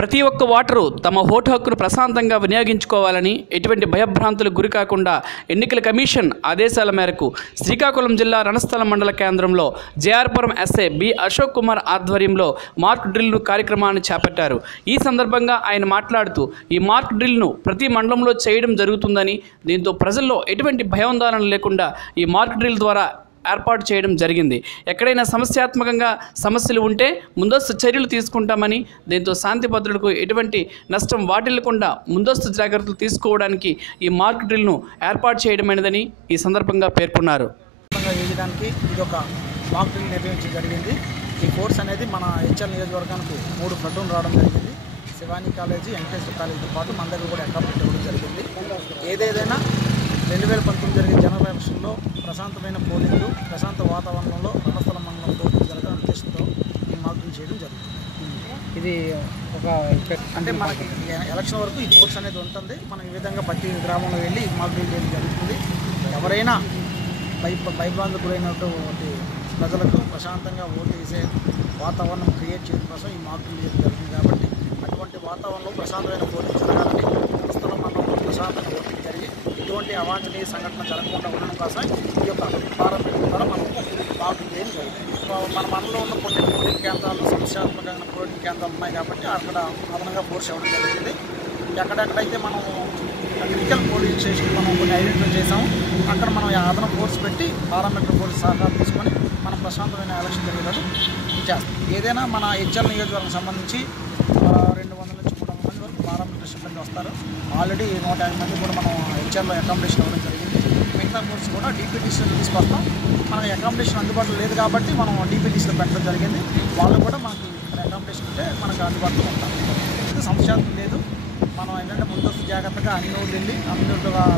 ప్రతి ఒక్క ఓటరు తమ ఓటు హక్కును ప్రశాంతంగా వినియోగించుకోవాలని ఎటువంటి భయభ్రాంతులకు గురి కాకుండా ఎన్నికల కమిషన్ ఆదేశాల మేరకు శ్రీకాకుళం జిల్లా రణస్థలం మండల కేంద్రంలో జేఆర్పురం ఎస్ఏ బి అశోక్ కుమార్ ఆధ్వర్యంలో మార్క్ డ్రిల్ను కార్యక్రమాన్ని చేపట్టారు. ఈ సందర్భంగా ఆయన మాట్లాడుతూ ఈ మార్క్ డ్రిల్ను ప్రతి మండలంలో చేయడం జరుగుతుందని దీంతో ప్రజల్లో ఎటువంటి భయాందోళన లేకుండా ఈ మార్క్ డ్రిల్ ద్వారా ఏర్పాటు చేయడం జరిగింది. ఎక్కడైనా సమస్యాత్మకంగా సమస్యలు ఉంటే ముందస్తు చర్యలు తీసుకుంటామని దీంతో శాంతి భద్రులకు ఎటువంటి నష్టం వాటిల్లకుండా ముందస్తు జాగ్రత్తలు తీసుకోవడానికి ఈ మార్క్ డ్రిల్ను ఏర్పాటు చేయడమైనదని ఈ సందర్భంగా పేర్కొన్నారు. వేయడానికి ఇది ఒక మాక్ డ్రిల్ నిర్వహించడం జరిగింది. ఈ కోర్స్ అనేది మన హెచ్ఎల్ నియోజకవర్గానికి మూడు ప్లటూన్ రావడం జరిగింది. శివాని కాలేజీ వెంకటేశ్వర కాలేజీతో పాటు మన దగ్గర కూడా అకామిడేట్ ఇవ్వడం జరిగింది. ఏదేదైనా రెండు వేల పంతొమ్మిది జరిగిన జనరల్ ఎలక్షన్లో ప్రశాంతమైన పోలింగ్ ప్రశాంత వాతావరణంలో రణస్థల మండలంలో పోలింగ్ జరగడం ఉద్దేశంతో ఈ మార్పులు చేయడం జరుగుతుంది ఇది ఒక అంటే మనకి ఎలక్షన్ వరకు ఈ కోర్స్ అనేది ఉంటుంది. మనం ఈ విధంగా ప్రతి గ్రామంలో వెళ్ళి ఈ మార్పులు చేయడం జరుగుతుంది. ఎవరైనా భయ భయభ్రాంతులకు గురైనటువంటి ప్రజలకు ప్రశాంతంగా ఓటు వేసే వాతావరణం క్రియేట్ చేయడం కోసం ఈ మార్పులు చేయడం జరుగుతుంది కాబట్టి అటువంటి వాతావరణంలో ప్రశాంతమైన పోటీ జరగాలని స్థలం మండలంలో ప్రశాంతంగా ఓటింగ్ జరిగి ఎటువంటి అవాంఛనీయ సంఘటన జరగకుండా ఉండడం కోసం ఈ యొక్క పార్లమెంట్ ద్వారా మనకు బాగుంది అని మన మనలో ఉన్న కొన్ని పోలింగ్ కేంద్రాలు సమస్యాత్మకమైన పోలింగ్ కేంద్రాలు ఉన్నాయి కాబట్టి అక్కడ అదనంగా ఫోర్స్ ఇవ్వడం జరిగింది. ఎక్కడెక్కడైతే మనం క్రిటికల్ పోలింగ్ స్టేషన్ మనం కొన్ని ఐడెంటిఫై చేసాము అక్కడ మనం అదనం ఫోర్స్ పెట్టి పారామీటర్ ఫోర్స్ సహకారం తీసుకొని మనం ప్రశాంతమైన ఎలక్షన్ జరిగేటట్టు చేస్తాం. ఏదైనా మన హెచ్ఎల్ నియోజకవర్గం సంబంధించి రెండు వందల నుంచి డిస్ట్రిక్ట్ వస్తారు. ఆల్రెడీ నూట యాభై మంది కూడా మనం హెచ్ఆర్లో అకామిడేషన్ ఇవ్వడం జరిగింది. మిగతా ఫోర్స్ కూడా డీపీటీసీలో తీసుకొస్తాం. మనకి అకామిడేషన్ అందుబాటులో లేదు కాబట్టి మనం డీపీటీసీలో పెట్టడం జరిగింది. వాళ్ళు కూడా మనకి ఇక్కడ అకామిడేషన్ ఉంటే మనకు అందుబాటులో ఉంటారు సమస్య లేదు. మనం ఏంటంటే ముందస్తు జాగ్రత్తగా అన్ని ఊళ్ళు వెళ్ళి అన్ని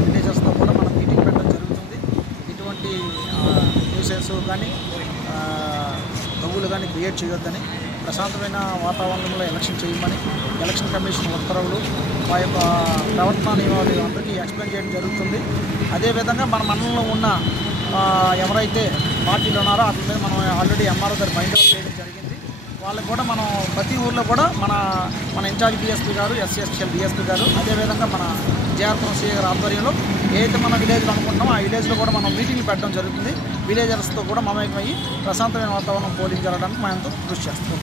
విలేజెస్తో కూడా మనం మీటింగ్ పెట్టడం జరుగుతుంది. ఇటువంటి న్యూసెన్స్ కానీ దవ్వులు కానీ క్రియేట్ చేయొద్దని ప్రశాంతమైన వాతావరణంలో ఎలక్షన్ చేయమని ఎలక్షన్ కమిషన్ ఉత్తర్వులు మా యొక్క ప్రవర్తన నియమావళి అందరికీ ఎక్స్ప్లెయిన్ చేయడం జరుగుతుంది. అదేవిధంగా మన మండలంలో ఉన్న ఎవరైతే పార్టీలు ఉన్నారో అతని మీద మనం ఆల్రెడీ ఎంఆర్ఓ గారు బైండ్ అవుట్ చేయడం జరిగింది. వాళ్ళకి కూడా మనం ప్రతి ఊర్లో కూడా మన మన ఇన్ఛార్జ్ డిఎస్పీ గారు ఎస్సీఎస్టీఎల్ డిఎస్పీ గారు అదేవిధంగా మన జేఆర్పురం సీఏ గారి ఆధ్వర్యంలో ఏదైతే మన విలేజ్లో అనుకుంటున్నామో ఆ విలేజ్లో కూడా మనం మీటింగ్లు పెట్టడం జరుగుతుంది. విలేజర్స్తో కూడా మమేకమయ్యి ప్రశాంతమైన వాతావరణం పోలింగ్ జరగడానికి మనం ఎంతో కృషి చేస్తాం.